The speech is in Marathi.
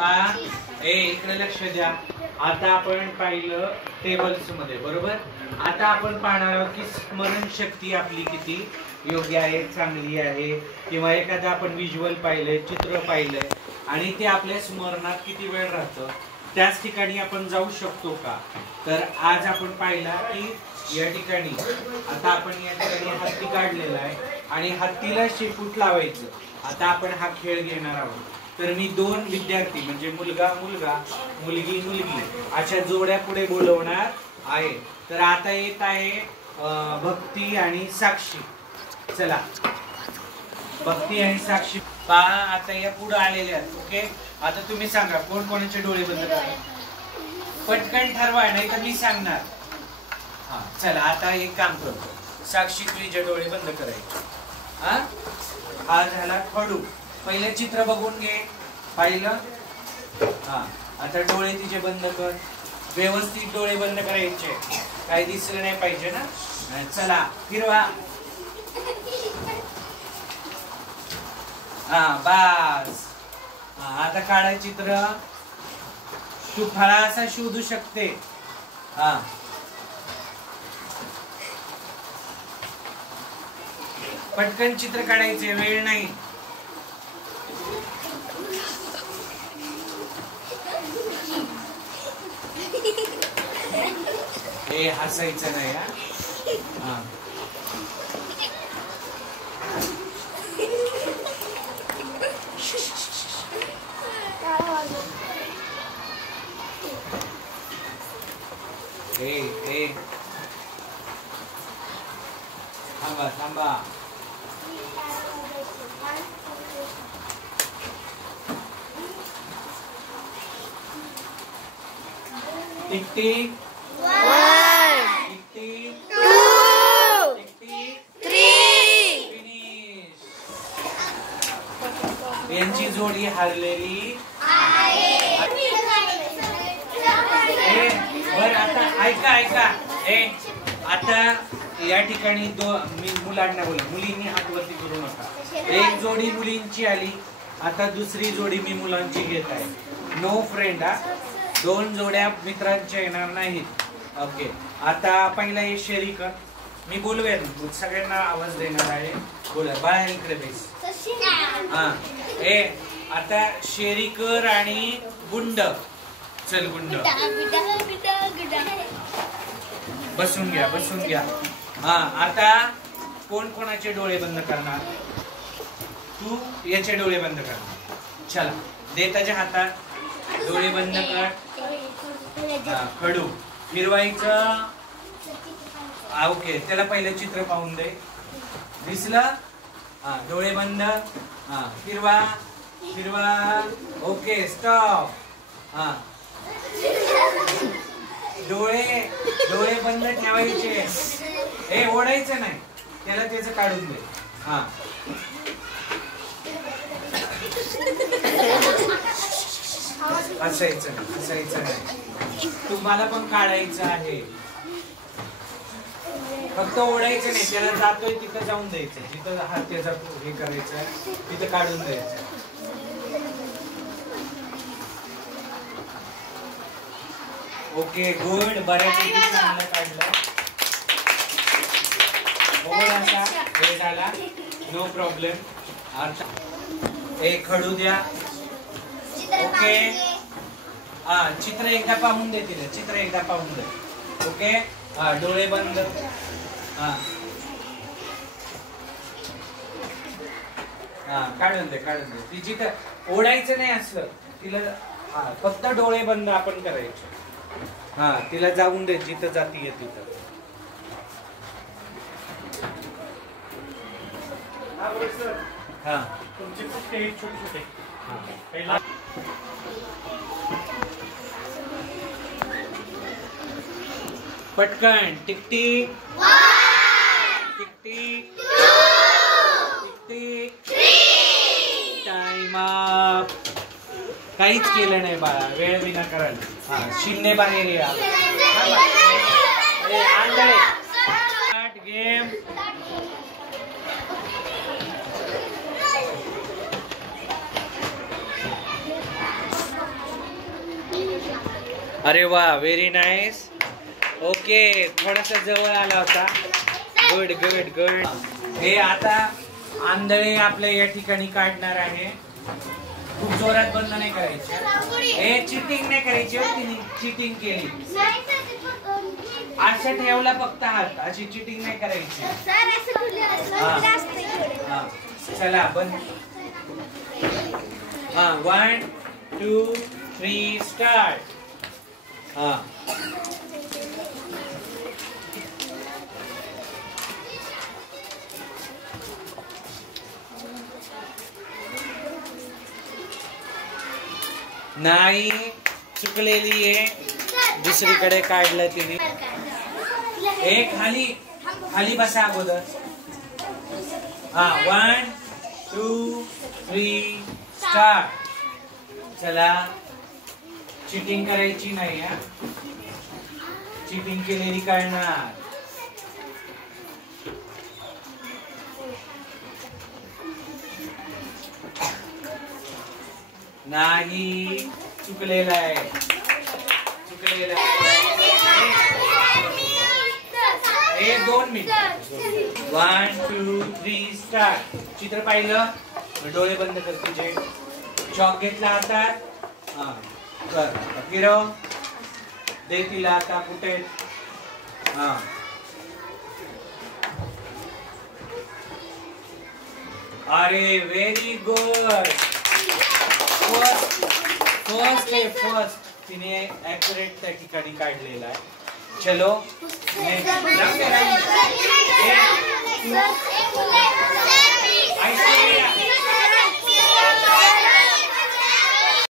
इकडे लक्ष द्या. आता आपण पाहिलं टेबल्स मध्ये, बरोबर. आता आपण पाहणार आहोत की स्मरणशक्ती आपली किती योग्य आहे, चांगली आहे, किंवा एखादं आपण व्हिज्युअल पाहिलंय, चित्र पाहिलंय आणि ते आपल्या स्मरणात किती वेळ राहतं, त्याच ठिकाणी आपण जाऊ शकतो का. तर आज आपण पाहिला की या ठिकाणी आता आपण या ठिकाणी हत्ती काढलेला आहे आणि हत्तीला शेपूट लावायचं. आता आपण हा खेळ घेणार आहोत. तर मी दोन विद्यार्थी म्हणजे मुलगा मुलगा, मुलगी मुलगी अशा जोड्या पुढे बोलवणार आहे. तर आता येत आहे भक्ती आणि साक्षी. चला, भक्ती आणि साक्षी पहा आता या पुढे आलेल्या आहेत. ओके, आता तुम्ही सांगा कोण कोणाचे डोळे बंद करा. पटकन ठरवा, नाही तर मी सांगणार. हा चला, आता एक काम करतो. साक्षी तुझे डोळे बंद करायचे. हा झाला खडू. पहिले चित्र बघून घे. पाहिलं? हा, आता डोळे तिचे बंद कर. व्यवस्थित डोळे बंद करायचे, काही दिसलं नाही पाहिजे ना. चला फिरवा. हा बस. आता काढा चित्र. तू फळा असा शोधू शकते. हा पटकन चित्र काढायचे, वेळ नाही. हे हसायचं नाही. हा थांबा थांबा. Tick tick. 1 tick tick. 2 tick tick. 3 finish. यांची जोडी हरलेली आहे. बर आता ऐका ऐका. आता या ठिकाणी मी मुलांना बोला, मुलींनी हात वरती करू नका. एक जोडी मुलींची आली, आता दुसरी जोडी मी मुलांची घेत आहे. No friend. दोन जोड्या मित्रांच्या येणार नाहीत. ओके, आता पहिला हे शेरी कर. मी बोलवेन, सगळ्यांना आवाज देणार आहे. बोला बाळा इकडे बेस. हा आता शेरीकर आणि गुंड. चल गुंड बसून घ्या, बसून घ्या. हा आता कोण कोणाचे डोळे बंद करणार. तू याचे डोळे बंद कर. चला दे त्याच्या हातात. डोळे बंद कर. खडू फिरवायचं. ओके, त्याला पहिलं चित्र पाहून दे. दिसलं? हा डोळे बंद. हा फिरवा फिरवा. Okay stop. हा डोळे बंद ठेवायचे. हे ओढायचं नाही, त्याला त्याचं काढून दे. हा हसायचं नाही, हसायचं नाही. तुम्हाला पण काढायचं आहे, फक्त ओढायचं नाही. त्याला जातोय तिथं जाऊन द्यायचं, जिथं हात त्याचा हे करायचं तिथं काढून द्यायचं. ओके गुड, बऱ्यापैकी चांगलं काढलं. असा हे झाला, नो प्रॉब्लेम. आता एक खडू द्या. ओके हा चित्र एकदा पाहून दे तिला. चित्र एकदा पाहून दे. ओके हा डोळे बंद. हा हा काढून दे, काढून दे. ती जिथं ओढायचं नाही असलं तिला. हा फक्त डोळे बंद आपण करायचे. हा तिला जाऊन दे जिथं जातीये तिथं. हा तुमचे छोटे छोटे. पटकन tick tick. 1 tick tick. 2 tick tick. 3 time up. काहीच केलं नाही बाळा, वेळ विनाकारण. हा शिंदे बाहेर या. आंधळे गेम. अरे वा, व्हेरी नाईस. ओके, थोडासा जवळ आला होता. Good good good. हे आता आंधळे आपल्या या ठिकाणी काढणार आहे. खूप जोरात बंद नाही करायचे. हे चिटिंग नाही करायची. तिने चिटिंग केली. असं ठेवला फक्त हात, अशी चिटिंग नाही करायची. चला बंद. 1 2 3 स्टार्ट. नाही, चुकलेली आहे. दुसरीकडे काढलं तिने. एक खाली खाली बसा अगोदर. 1 2 3 स्टार्ट. चला, चिटिंग करायची नाही. चिटिंग केलेली काढणार नाही. चुकलेला आहे, चुकलेला आहे. 2 मिनिट. 1 2 3 स्टार्ट. चित्र पाहिलं, डोळे बंद कर तुझे. चॉक घेतला हातात. कर, फिरव. दे तिला आता. कुठे? अरे व्हेरी गुड. फर्स्ट तिने ॲक्युरेट त्या ठिकाणी काढलेला आहे. चलो ऐश्वर्या.